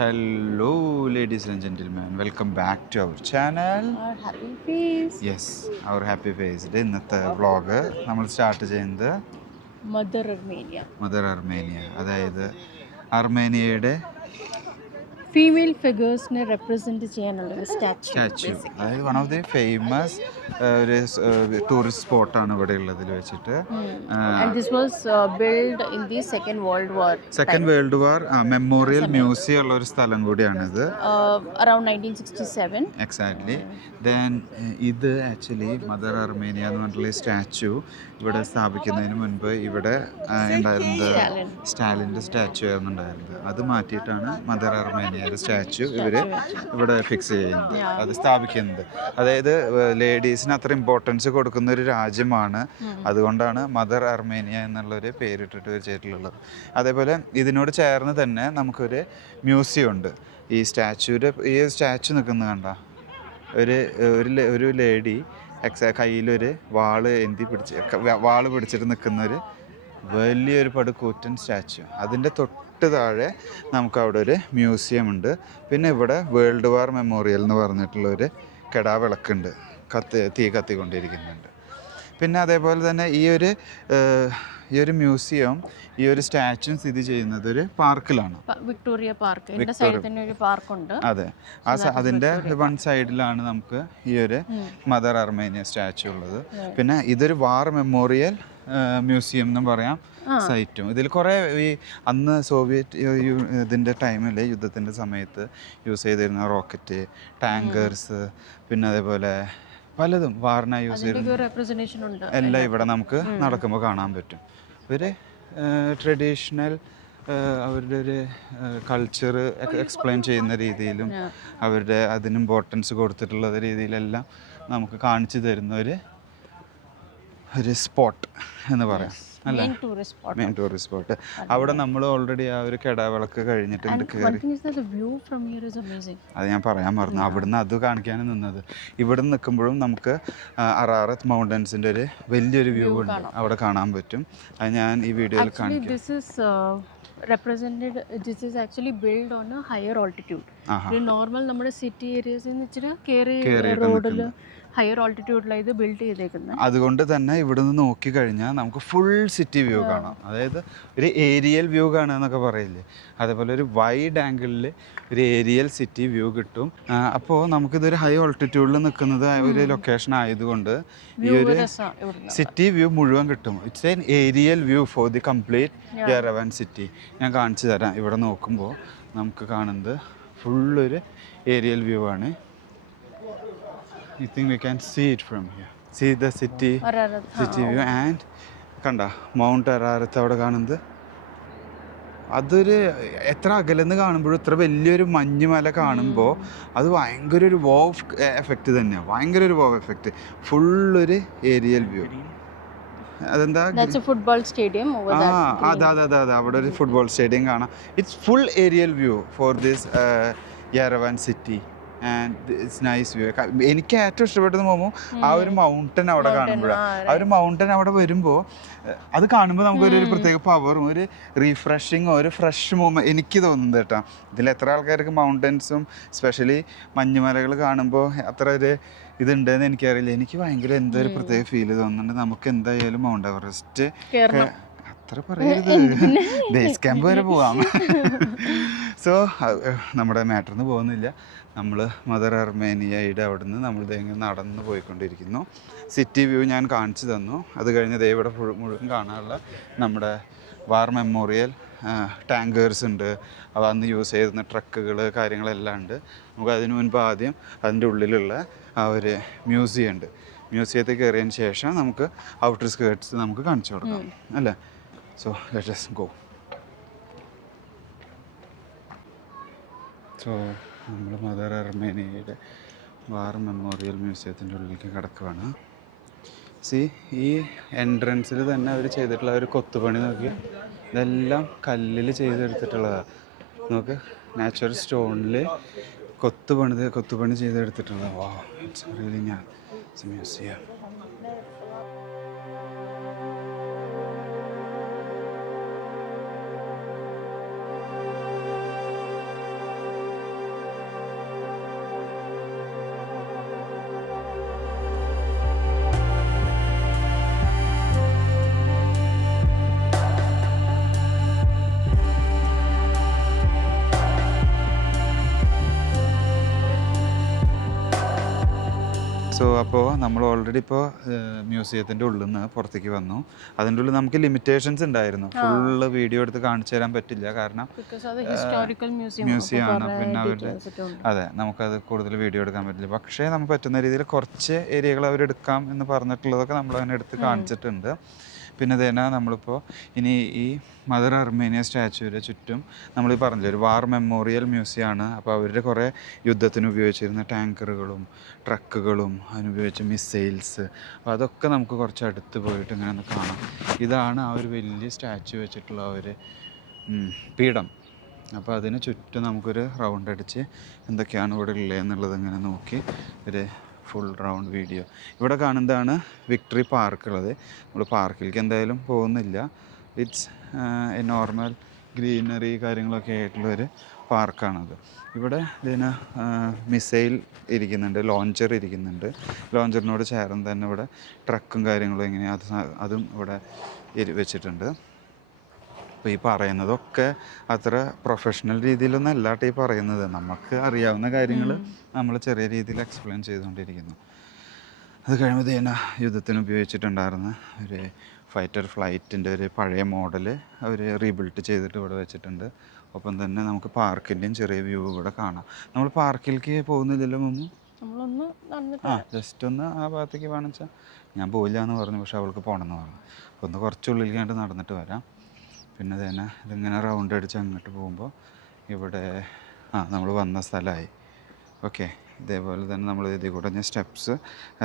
Hello, ladies and gentlemen. Welcome back to our channel. Our happy face. Yes, our happy face. ഇന്നത്തെ vlog നമ്മൾ start ചെയ്യുന്നത് Mother Armenia. Mother Armenia, അതായത് അർമേനിയയുടെ Female figures ne represent ചെയ്യാനുള്ള ഒരു statue. അതായത് one of the famous ഒരു tourist സ്പോട്ടാണ് ഇവിടെ ഉള്ളതിൽ വെച്ചിട്ട്. And this was built in the Second World War. Second world war memorial museum ഉള്ള ഒരു സ്ഥലം കൂടിയാണിത്. Around 1967. എക്സാക്ട്ലി. ദെൻ ഇത് ആക്ച്വലി മദർ അർമേനിയ എന്ന് പറഞ്ഞിട്ടുള്ള സ്റ്റാച്യു ഇവിടെ സ്ഥാപിക്കുന്നതിന് മുൻപ് ഇവിടെ ഉണ്ടായിരുന്നത് സ്റ്റാലിൻ്റെ സ്റ്റാച്യു ആയിരുന്നു ഉണ്ടായിരുന്നത്. അത് മാറ്റിയിട്ടാണ് മദർ അർമേനിയയുടെ സ്റ്റാച്യു ഇവിടെ ഫിക്സ് ചെയ്യുന്നത്, അത് സ്ഥാപിക്കുന്നത്. അതായത് ലേഡീസിന് അത്ര ഇമ്പോർട്ടൻസ് കൊടുക്കുന്ന ഒരു രാജ്യമാണ്, അതുകൊണ്ടാണ് മദർ അർമേനിയ എന്നുള്ളൊരു പേരിട്ടിട്ട് വെച്ചിട്ടുള്ളത്. അതേപോലെ ഇതിനോട് ചേർന്ന് തന്നെ നമുക്കൊരു മ്യൂസിയം ഉണ്ട്. ഈ സ്റ്റാച്യു നിൽക്കുന്നത് കണ്ട ഒരു ലേഡി കയ്യിലൊരു വാള് പിടിച്ചിട്ട് നിൽക്കുന്നൊരു വലിയൊരു പടുകൂറ്റൻ സ്റ്റാച്യു. അതിൻ്റെ തൊട്ട് താഴെ നമുക്കവിടെ ഒരു മ്യൂസിയം ഉണ്ട്. പിന്നെ ഇവിടെ വേൾഡ് വാർ മെമ്മോറിയൽ എന്ന് പറഞ്ഞിട്ടുള്ളൊരു കെടാവിളക്കുണ്ട്, തീ കത്തിക്കൊണ്ടിരിക്കുന്നുണ്ട്. പിന്നെ അതേപോലെ തന്നെ ഈ ഒരു മ്യൂസിയം, ഈ ഒരു സ്റ്റാച്യു സ്ഥിതി ചെയ്യുന്നത് ഒരു പാർക്കിലാണ്, വിക്ടോറിയ പാർക്ക്. ഒരു പാർക്കുണ്ട്. അതെ, അതിൻ്റെ വൺ സൈഡിലാണ് നമുക്ക് ഈ ഒരു മദർ അർമേനിയ സ്റ്റാച്യു ഉള്ളത്. പിന്നെ ഇതൊരു വാർ മെമ്മോറിയൽ മ്യൂസിയം എന്നും പറയാം, സൈറ്റും. ഇതിൽ കുറേ ഈ അന്ന് സോവിയറ്റ് ഇതിൻ്റെ ടൈമിൽ യുദ്ധത്തിൻ്റെ സമയത്ത് യൂസ് ചെയ്തിരുന്ന റോക്കറ്റ്, ടാങ്കേഴ്സ്, പിന്നെ അതേപോലെ പലതും വാറിനായി യൂസ് ചെയ്തിരുന്ന എല്ലാം ഇവിടെ നമുക്ക് നടക്കുമ്പോൾ കാണാൻ പറ്റും. ഒരു ട്രഡീഷണൽ അവരുടെ ഒരു കൾച്ചർ എക്സ്പ്ലെയിൻ ചെയ്യുന്ന രീതിയിലും അതിന് ഇമ്പോർട്ടൻസ് കൊടുത്തിട്ടുള്ള രീതിയിലെല്ലാം നമുക്ക് കാണിച്ചു തരുന്ന ഒരു സ്പോട്ട് എന്ന് പറയാം, അല്ല, മെയിൻ ടൂറിസ്റ്റ് സ്പോട്ട്. അവിടെ നമ്മൾ ഓൾറെഡി ആ ഒരു കെടാവിളക്ക് കഴിഞ്ഞിട്ടുണ്ട് കയറി. അത് ഞാൻ പറയാൻ മറന്നു, അവിടുന്ന് അത് കാണിക്കാനും നിന്നത്. ഇവിടെ നിൽക്കുമ്പോഴും നമുക്ക് അറാറത്ത് മൗണ്ടൻസിൻ്റെ ഒരു വലിയൊരു വ്യൂ ഉണ്ട്, അവിടെ കാണാൻ പറ്റും. അത് ഞാൻ ഈ വീഡിയോയിൽ കാണിക്കാം. This is actually built on a higher altitude. Normal നമ്മുടെ സിറ്റി ഏരിയസിൽ നിന്ന് ഇച്ചിരി കയറി റോഡിൽ ഹയർ ഓൾട്ടിറ്റ്യൂഡിലാണ് ഇത് ബിൽഡ് ചെയ്തേക്കുന്നത്. അതുകൊണ്ട് തന്നെ ഇവിടെ നിന്ന് നോക്കി കഴിഞ്ഞാൽ നമുക്ക് ഫുൾ സിറ്റി വ്യൂ കാണാം. അതായത് ഒരു ഏരിയൽ വ്യൂ കാണുക എന്നൊക്കെ പറയില്ലേ, അതേപോലെ ഒരു വൈഡ് ആംഗിളിൽ ഒരു ഏരിയൽ സിറ്റി വ്യൂ കിട്ടും. അപ്പോൾ നമുക്കിതൊരു ഹൈ ഓൾട്ടിറ്റ്യൂഡിൽ നിൽക്കുന്നത് ഒരു ലൊക്കേഷൻ ആയതുകൊണ്ട് ഈ ഒരു സിറ്റി വ്യൂ മുഴുവൻ കിട്ടും. It's an aerial view for the complete Yerevan city. ഞാൻ കാണിച്ചു തരാം. ഇവിടെ നോക്കുമ്പോൾ നമുക്ക് കാണുന്നത് ഫുള്ളൊരു ഏരിയൽ വ്യൂ ആണ്. I think we can see it from here. See the city view and കണ്ട മൗണ്ട് അറാറത്ത് അവിടെ കാണുന്നത്. അതൊരു എത്ര അകലെന്ന് കാണുമ്പോഴും ഇത്ര വലിയൊരു മഞ്ഞുമല കാണുമ്പോൾ അത് ഭയങ്കര ഒരു വോവ് എഫക്റ്റ് തന്നെയാണ്, ഭയങ്കര ഒരു വോവ് എഫക്റ്റ്. ഫുള്ളൊരു ഏരിയൽ വ്യൂ. അതെന്താ, ഫുട്ബോൾ സ്റ്റേഡിയം. അതെ, അവിടെ ഒരു ഫുട്ബോൾ സ്റ്റേഡിയം കാണാം. It's full aerial view for this Yerevan city and it's nice view. എനിക്ക് ഏറ്റവും ഇഷ്ടപ്പെട്ടത് പോകുമ്പോൾ ആ ഒരു മൗണ്ടൻ അവിടെ കാണുമ്പോഴാണ്. ആ ഒരു മൗണ്ടൻ അവിടെ വരുമ്പോൾ അത് കാണുമ്പോൾ നമുക്കൊരു പ്രത്യേക പവറും ഒരു റീഫ്രഷിങ്ങും ഒരു ഫ്രഷ് മൂമെൻറ്റ് എനിക്ക് തോന്നുന്നത് കേട്ടോ. ഇതിൽ എത്ര ആൾക്കാർക്ക് മൗണ്ടൻസും സ്പെഷ്യലി മഞ്ഞുമലകൾ കാണുമ്പോൾ അത്ര ഒരു ഇതുണ്ടെന്ന് എനിക്കറിയില്ല. എനിക്ക് ഭയങ്കര എന്തോ ഒരു പ്രത്യേക ഫീൽ തോന്നുന്നുണ്ട്. നമുക്ക് എന്തായാലും മൗണ്ട് എവറസ്റ്റ് അത്ര പറയരുത്, ബേസ് ക്യാമ്പ് വരെ പോവാം. സോ നമ്മുടെ മാറ്ററിന് പോകുന്നില്ല. നമ്മൾ മദർ അർമേനിയയുടെ അവിടെ നിന്ന് നമ്മൾ നടന്ന് പോയിക്കൊണ്ടിരിക്കുന്നു. സിറ്റി വ്യൂ ഞാൻ കാണിച്ചു തന്നു. അത് കഴിഞ്ഞ് ഇവിടെ മുഴുവൻ കാണാനുള്ള നമ്മുടെ വാർ മെമ്മോറിയൽ ടാങ്കേഴ്സ് ഉണ്ട്, അത് അന്ന് യൂസ് ചെയ്യുന്ന ട്രക്കുകൾ കാര്യങ്ങളെല്ലാം ഉണ്ട്. നമുക്ക് അതിനു മുൻപ് ആദ്യം അതിൻ്റെ ഉള്ളിലുള്ള ആ ഒരു മ്യൂസിയം ഉണ്ട്. മ്യൂസിയത്തിൽ കയറിയതിന് ശേഷം നമുക്ക് ഔട്ടർ സ്കേർട്സ് നമുക്ക് കാണിച്ചു കൊടുക്കാം, അല്ലേ? So let us go. So നമ്മൾ മദർ അർമേനിയയുടെ വാർ മെമ്മോറിയൽ മ്യൂസിയത്തിൻ്റെ ഉള്ളിലേക്ക് കിടക്കുകയാണ്. ഈ എൻട്രൻസിൽ തന്നെ അവർ ചെയ്തിട്ടുള്ള ഒരു കൊത്തുപണി നോക്കി, ഇതെല്ലാം കല്ലിൽ ചെയ്തെടുത്തിട്ടുള്ളതാണ്. നമുക്ക് നാച്ചുറൽ സ്റ്റോണിൽ കൊത്തുപണി ചെയ്തെടുത്തിട്ടുള്ളത്. വാ, it's really nice museum. So അപ്പോൾ നമ്മൾ ഓൾറെഡി ഇപ്പോൾ മ്യൂസിയത്തിൻ്റെ ഉള്ളിൽ നിന്ന് പുറത്തേക്ക് വന്നു. അതിൻ്റെ ഉള്ളിൽ നമുക്ക് ലിമിറ്റേഷൻസ് ഉണ്ടായിരുന്നു. ഫുള്ള് വീഡിയോ എടുത്ത് കാണിച്ചു തരാൻ പറ്റില്ല, കാരണം മ്യൂസിയം ആണ്. പിന്നെ അവരുടെ അതെ, നമുക്കത് കൂടുതൽ വീഡിയോ എടുക്കാൻ പറ്റില്ല. പക്ഷേ നമുക്ക് പറ്റുന്ന രീതിയിൽ കുറച്ച് ഏരിയകൾ അവരെടുക്കാം എന്ന് പറഞ്ഞിട്ടുള്ളതൊക്കെ നമ്മളങ്ങനെ എടുത്ത് കാണിച്ചിട്ടുണ്ട്. പിന്നെ ഇതേന നമ്മളിപ്പോൾ ഇനി ഈ മദർ അർമേനിയ സ്റ്റാച്യൂവിൻ്റെ ചുറ്റും നമ്മൾ ഈ പറഞ്ഞില്ല, ഒരു വാർ മെമ്മോറിയൽ മ്യൂസിയമാണ്. അപ്പോൾ അവരുടെ കുറേ യുദ്ധത്തിന് ഉപയോഗിച്ചിരുന്ന ടാങ്കറുകളും ട്രക്കുകളും അതിനുപയോഗിച്ച മിസൈൽസ്, അപ്പോൾ അതൊക്കെ നമുക്ക് കുറച്ച് അടുത്ത് പോയിട്ട് ഇങ്ങനെ ഒന്ന് കാണാം. ഇതാണ് ആ ഒരു വലിയ സ്റ്റാച്യു വെച്ചിട്ടുള്ള ഒരു പീഠം. അപ്പോൾ അതിന് ചുറ്റും നമുക്കൊരു റൗണ്ട് അടിച്ച് എന്തൊക്കെയാണ് ഇവിടെ ഉള്ളതെന്നുള്ളത് ഇങ്ങനെ നോക്കി ഒരു ഫുൾ റൗണ്ട് വീഡിയോ. ഇവിടെ കാണുന്നതാണ് വിക്ടറി പാർക്ക് ഉള്ളത്. നമ്മൾ പാർക്കിലേക്ക് എന്തായാലും പോകുന്നില്ല. ഇറ്റ്സ് എ നോർമൽ ഗ്രീനറി കാര്യങ്ങളൊക്കെ ആയിട്ടുള്ളൊരു പാർക്കാണത്. ഇവിടെ ഇതിന് മിസൈൽ ഇരിക്കുന്നുണ്ട്, ലോഞ്ചർ ഇരിക്കുന്നുണ്ട്. ലോഞ്ചറിനോട് ചേർന്ന് തന്നെ ഇവിടെ ട്രക്കും കാര്യങ്ങളും എങ്ങനെയാണ് അതും ഇവിടെ വെച്ചിട്ടുണ്ട്. അപ്പോൾ ഈ പറയുന്നതൊക്കെ അത്ര പ്രൊഫഷണൽ രീതിയിലൊന്നും അല്ലാട്ട് ഈ പറയുന്നത്. നമുക്ക് അറിയാവുന്ന കാര്യങ്ങൾ നമ്മൾ ചെറിയ രീതിയിൽ എക്സ്പ്ലെയിൻ ചെയ്തുകൊണ്ടിരിക്കുന്നു. അത് കഴിയുമ്പോൾ ഇതിനെ യുദ്ധത്തിന് ഉപയോഗിച്ചിട്ടുണ്ടായിരുന്ന ഒരു ഫൈറ്റർ ഫ്ലൈറ്റിൻ്റെ ഒരു പഴയ മോഡൽ അവർ റീബിൽഡ് ചെയ്തിട്ട് ഇവിടെ വെച്ചിട്ടുണ്ട്. ഒപ്പം തന്നെ നമുക്ക് പാർക്കിൻ്റെയും ചെറിയ വ്യൂ ഇവിടെ കാണാം. നമ്മൾ പാർക്കിലേക്ക് പോകുന്നില്ലല്ലോ മുമ്പ്, ജസ്റ്റ് ഒന്ന് ആ ഭാഗത്തേക്ക് വേണമെന്ന് വെച്ചാൽ ഞാൻ പോയില്ല എന്ന് പറഞ്ഞു, പക്ഷെ അവൾക്ക് പോകണമെന്ന് പറഞ്ഞു. അപ്പോൾ ഒന്ന് കുറച്ചുള്ളിൽ കണ്ട് നടന്നിട്ട് വരാം. പിന്നെ തന്നെ ഇതിങ്ങനെ റൗണ്ട് അടിച്ച് അങ്ങോട്ട് പോകുമ്പോൾ ഇവിടെ നമ്മൾ വന്ന സ്ഥലമായി. ഓക്കെ, ഇതേപോലെ തന്നെ നമ്മൾ ഇതിൽ കൂടെ ഞാൻ സ്റ്റെപ്സ്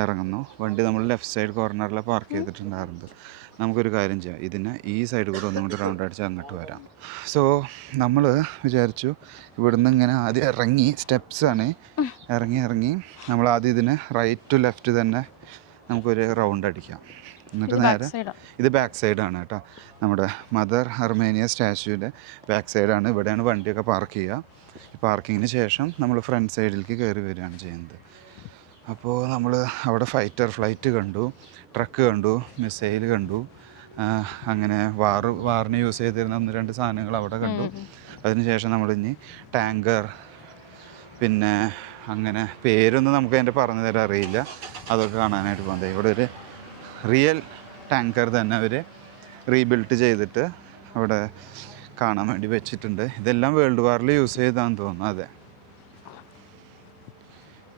ഇറങ്ങുന്നു. വണ്ടി നമ്മൾ ലെഫ്റ്റ് സൈഡ് കോർണറിൽ പാർക്ക് ചെയ്തിട്ടുണ്ടായിരുന്നത്. നമുക്കൊരു കാര്യം ചെയ്യാം, ഇതിന് ഈ സൈഡ് കൂടെ ഒന്നും കൂടി റൗണ്ട് അടിച്ച് അങ്ങോട്ട് വരാം. സോ നമ്മൾ വിചാരിച്ചു ഇവിടുന്ന് ഇങ്ങനെ ആദ്യം ഇറങ്ങി, സ്റ്റെപ്സാണ് ഇറങ്ങി നമ്മൾ ആദ്യം ഇതിന് റൈറ്റ് ടു ലെഫ്റ്റ് തന്നെ നമുക്കൊരു റൗണ്ട് അടിക്കാം. എന്നിട്ട് നേരെ ഇത് ബാക്ക് സൈഡാണ് കേട്ടോ, നമ്മുടെ മദർ അർമേനിയ സ്റ്റാച്യൂവിൻ്റെ ബാക്ക് സൈഡാണ്. ഇവിടെയാണ് വണ്ടിയൊക്കെ പാർക്ക് ചെയ്യുക. ഈ പാർക്കിങ്ങിന് ശേഷം നമ്മൾ ഫ്രണ്ട് സൈഡിലേക്ക് കയറി വരികയാണ് ചെയ്യുന്നത്. അപ്പോൾ നമ്മൾ അവിടെ ഫൈറ്റർ ഫ്ലൈറ്റ് കണ്ടു, ട്രക്ക് കണ്ടു, മിസൈൽ കണ്ടു, അങ്ങനെ വാറിന് യൂസ് ചെയ്തിരുന്ന 1-2 സാധനങ്ങൾ അവിടെ കണ്ടു. അതിനുശേഷം നമ്മളിനി ടാങ്കർ, പിന്നെ അങ്ങനെ പേരൊന്നും നമുക്ക് അതിൻ്റെ പറഞ്ഞു തരാൻ അറിയില്ല, അതൊക്കെ കാണാനായിട്ട് പോകുന്നത്. ഇവിടെ ഒരു റിയൽ ടാങ്കർ തന്നെ അവർ റീബിൽഡ് ചെയ്തിട്ട് അവിടെ കാണാൻ വേണ്ടി വെച്ചിട്ടുണ്ട്. ഇതെല്ലാം വേൾഡ് വാറിൽ യൂസ് ചെയ്താന്ന് തോന്നുന്നു. അതെ,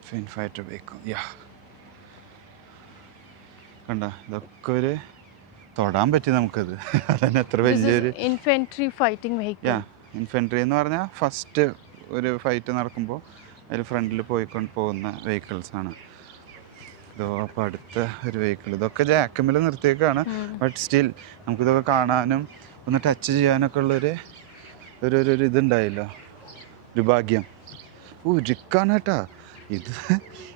ഫിൻ ഫൈറ്റർ വെഹിക്കിൾ. കണ്ട, ഇതൊക്കെ ഒരു തൊടാൻ പറ്റി നമുക്കത്. അതന്നെ എത്ര വലിയൊരു ഇൻഫൻട്രി ഫൈറ്റിംഗ് വെഹിക്കിൾ. ഇൻഫൻട്രി എന്ന് പറഞ്ഞാൽ ഫസ്റ്റ് ഒരു ഫൈറ്റ് നടക്കുമ്പോൾ അതിൽ ഫ്രണ്ടിൽ പോകുന്ന വെഹിക്കിൾസാണ്. ഇതോ അപ്പോൾ അടുത്ത ഒരു വെഹിക്കിൾ. ഇതൊക്കെ ജാക്കമിൽ നിർത്തിയേക്കാണ്, ബട്ട് സ്റ്റിൽ നമുക്കിതൊക്കെ കാണാനും ഒന്ന് ടച്ച് ചെയ്യാനൊക്കെ ഉള്ളൊരു ഒരു ഇതുണ്ടായില്ലോ, ഒരു ഭാഗ്യം. ഉരുക്കാണ് കേട്ടോ ഇത്.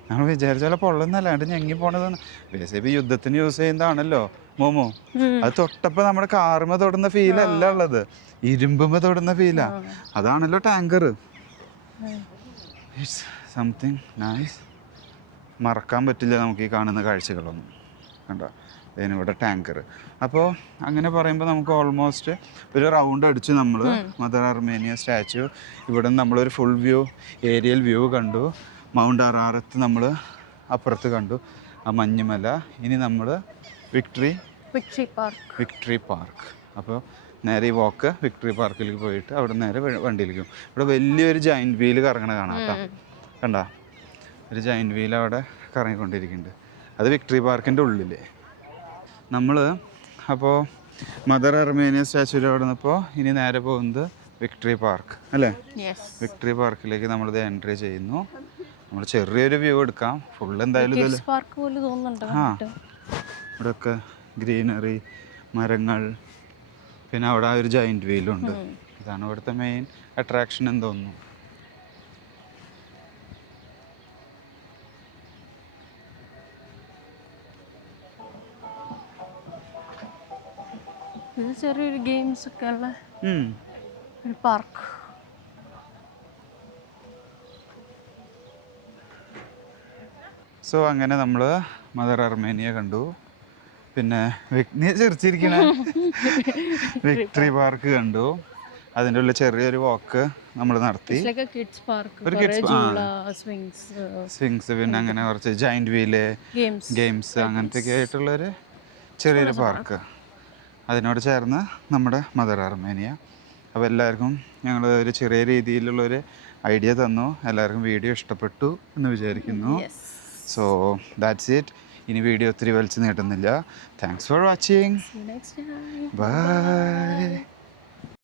നമ്മൾ വിചാരിച്ച പോലെ പൊള്ളുന്നല്ലാണ്ട് ഞെങ്ങി പോണതാണ്. ബേസിക്കലി യുദ്ധത്തിന് യൂസ് ചെയ്യുന്നതാണല്ലോ മോമോ. അത് തൊട്ടപ്പോൾ നമ്മുടെ കാറുമ തൊടുന്ന ഫീലല്ല ഉള്ളത്, ഇരുമ്പുമ തൊടുന്ന ഫീലാ. അതാണല്ലോ ടാങ്കർ. It's something nice. മറക്കാൻ പറ്റില്ല നമുക്ക് ഈ കാണുന്ന കാഴ്ചകളൊന്നും. കണ്ടോ, ഇതിനിവിടെ ടാങ്കർ. അപ്പോൾ അങ്ങനെ പറയുമ്പോൾ നമുക്ക് ഓൾമോസ്റ്റ് ഒരു റൗണ്ട് അടിച്ച് നമ്മൾ മദർ അർമേനിയ സ്റ്റാച്യു ഇവിടെ നിന്ന് നമ്മളൊരു ഫുൾ വ്യൂ, ഏരിയൽ വ്യൂ കണ്ടു. മൗണ്ട് അറാറത്ത് നമ്മൾ അപ്പുറത്ത് കണ്ടു, ആ മഞ്ഞുമല. ഇനി നമ്മൾ വിക്ടറി പാർക്ക്. അപ്പോൾ നേരെ ഈ വാക്ക് വിക്ടറി പാർക്കിലേക്ക് പോയിട്ട് അവിടെ നേരെ വണ്ടിയിലേക്കും. ഇവിടെ വലിയൊരു ജൈൻറ്റ് വീൽ കറങ്ങണ കാണാം കേട്ടോ. കണ്ടോ, ഒരു ജൈൻറ്റ് വീൽ അവിടെ കറങ്ങിക്കൊണ്ടിരിക്കുന്നുണ്ട്. അത് വിക്ടറി പാർക്കിൻ്റെ ഉള്ളിൽ. നമ്മൾ അപ്പോൾ മദർ അർമേനിയ സ്റ്റാച്യൂവിൽ അവിടെ നിന്നപ്പോൾ ഇനി നേരെ പോകുന്നത് വിക്ടറി പാർക്ക് അല്ലേ? വിക്ടറി പാർക്കിലേക്ക് നമ്മളിത് എൻട്രി ചെയ്യുന്നു. നമ്മൾ ചെറിയൊരു വ്യൂ എടുക്കാം. ഫുൾ എന്തായാലും ഇവിടെയൊക്കെ ഗ്രീനറി, മരങ്ങൾ, പിന്നെ അവിടെ ഒരു ജൈൻറ്റ് വീലുണ്ട്. ഇതാണ് ഇവിടുത്തെ മെയിൻ അട്രാക്ഷൻ എന്ന് തോന്നുന്നു. ഇത് ചെറിയൊരു ഗെയിംസ് ഒക്കെ ഉള്ള ഒരു പാർക്ക്. സോ അങ്ങനെ നമ്മൾ മദർ അർമേനിയ കണ്ടു. പിന്നെ നീ ചിരിച്ചിരിക്കണ വിക്ടറി പാർക്ക് കണ്ടു. അതിൻ്റെ ഉള്ളിൽ ചെറിയൊരു വാക്ക് നമ്മൾ നടത്തി. കിഡ്സ് പാർക്ക്, ഒരു സ്വിങ്സ്, പിന്നെ അങ്ങനെ കുറച്ച് ജൈൻറ്റ് വീല് ഗെയിംസ് അങ്ങനത്തെയൊക്കെ ആയിട്ടുള്ളൊരു ചെറിയൊരു പാർക്ക്. അതിനോട് ചേർന്ന് നമ്മുടെ മദർ അർമേനിയ. അപ്പോൾ എല്ലാവർക്കും ഞങ്ങൾ ഒരു ചെറിയ രീതിയിലുള്ളൊരു ഐഡിയ തന്നു. എല്ലാവർക്കും വീഡിയോ ഇഷ്ടപ്പെട്ടു എന്ന് വിചാരിക്കുന്നു. So that's it. ഇനി വീഡിയോ ഒത്തിരി വലിച്ചു നീട്ടുന്നില്ല. Thanks for watching. ബൈ.